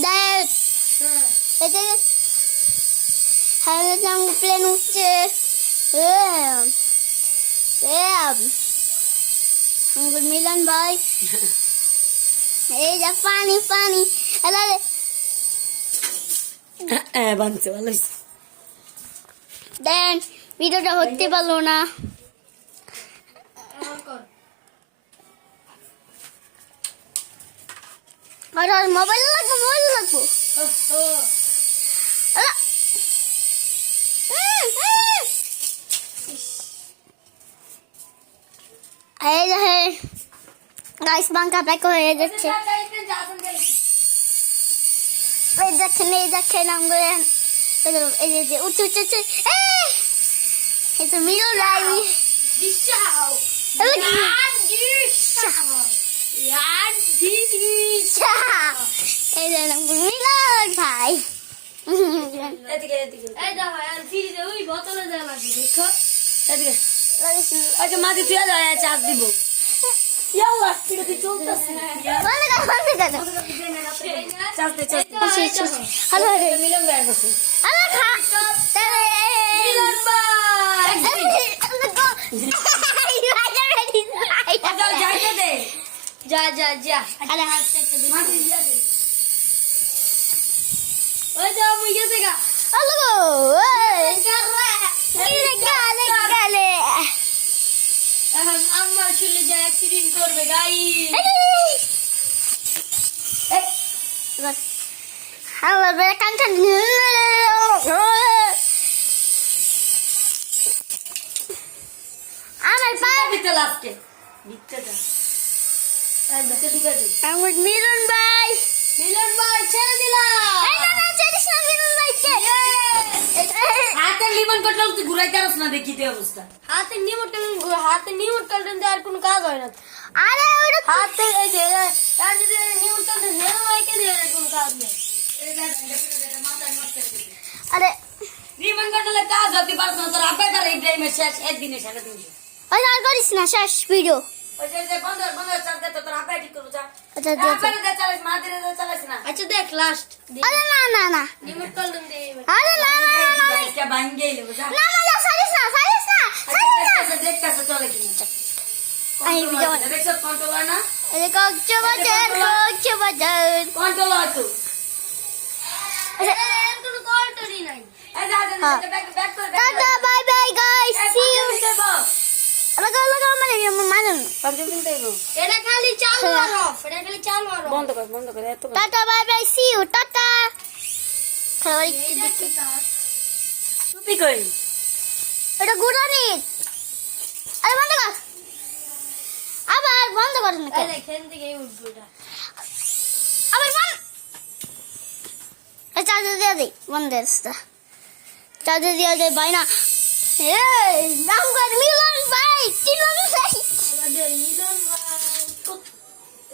দেখ এটা হ্যাঁ প্লেন উঠছে মিলন ভাই এই যে পানি পানি বানছে ভালো দেন ভিডিওটা হতে পারলো না আর মোবাইল লাগবো এই যে গাইস বাঙ্কা প্যাক হয়ে যাচ্ছে এই দেখেন আমরা এই যে উঠছে এই তো মিলো লাইভ এই যে মিলন ভাই মাটি তুই চার্জ দিব মিলন ভাই বসে যা ওই যা আমি গেছে গা এখন আমার শুলে যা অ্যাক্সিডেন্ট করবে গাইস আমার কাঙ্ক্ষা আমার পা দিতে লাস্টে দিতে যা আমার মিলন ভাই ছেড়ে দিলাম মিলন ভাইকে হাতে লিমন কটল তুই ঘুরাই তারস না দেখি তে অবস্থা হাতে নিমট কাটন দেওয়ার কোনো কাজ হয় না আরে ওটা হাতে এই যে আর যদি নিমট কাটন হেরো মাইকে দেওয়ার কোনো কাজ নেই আরে লিমন কটলে কাজ হতে পারছ না তোর আব্বা তার ইব্রাহিমের শেষ একদিনে সারা দিন ওই আর করিস না শেষ ভিডিও ওই যে বন্ধ চাল দে তোর আব্বা ঠিক করু যা আচ্ছা আব্বা দে চালাস মা দে চালাস না আচ্ছা দেখ লাস্ট আরে না নিমট কাটন দে আরে না আজকে ভাঙ্গে এলো বুঝা সারিস না দেখতাছে চলে কি এই ভিডিও দেখছ কন্ট্রোলার না এই কক্সবাজার কন্ট্রোলার তো কোনো কলটরি নাই এই যা ব্যাক করে tata bye bye guys see you লাগা মানে মানে এটা খালি চালু আর অফ এটা খালি চালু আর অফ বন্ধ কর এত tata bye bye see you tata খালি টুপি কই এটা গুড়ানি আরে বন্ধ কর আবার বন্ধ কর না কেন এখান থেকে উঠবো এটা আবার বন্ধ এটা চার্জ দিয়ে দে বন্ধ আছে চার্জ দিয়ে দে ভাই না এই নাম কর মিলন ভাই চিলন ভাই আমাদের মিলন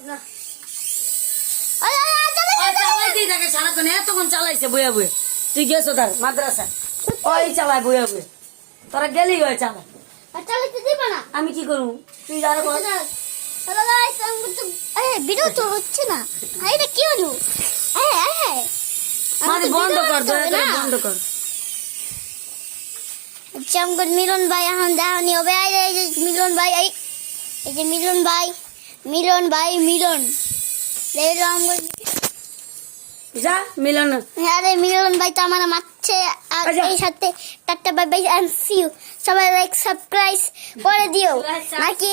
না চালাইতেই থাকে সারাক্ষণ এতক্ষণ চালাইছে বইয়া বইয়া তুই গেছো তার মাদ্রাসা ওই চালায় বইয়া বইয়া তোরা গেলি ওই চালায় আর চালাতে দিবা না আমি কি করবো তুই আরো কর হ্যালো গাইস আমি তো ভিডিও তো হচ্ছে না এটা কি হলো মানে বন্ধ কর দয়া করে বন্ধ কর জামগর মিলন ভাই এখন দেখানি হবে এই যে মিলন ভাই এই যে মিলন যা মিলন আরে মিলন ভাই তো আমার মারছে আর এই সাথে tata bye bye and see you সবাই লাইক সাবস্ক্রাইব করে দিও নাকি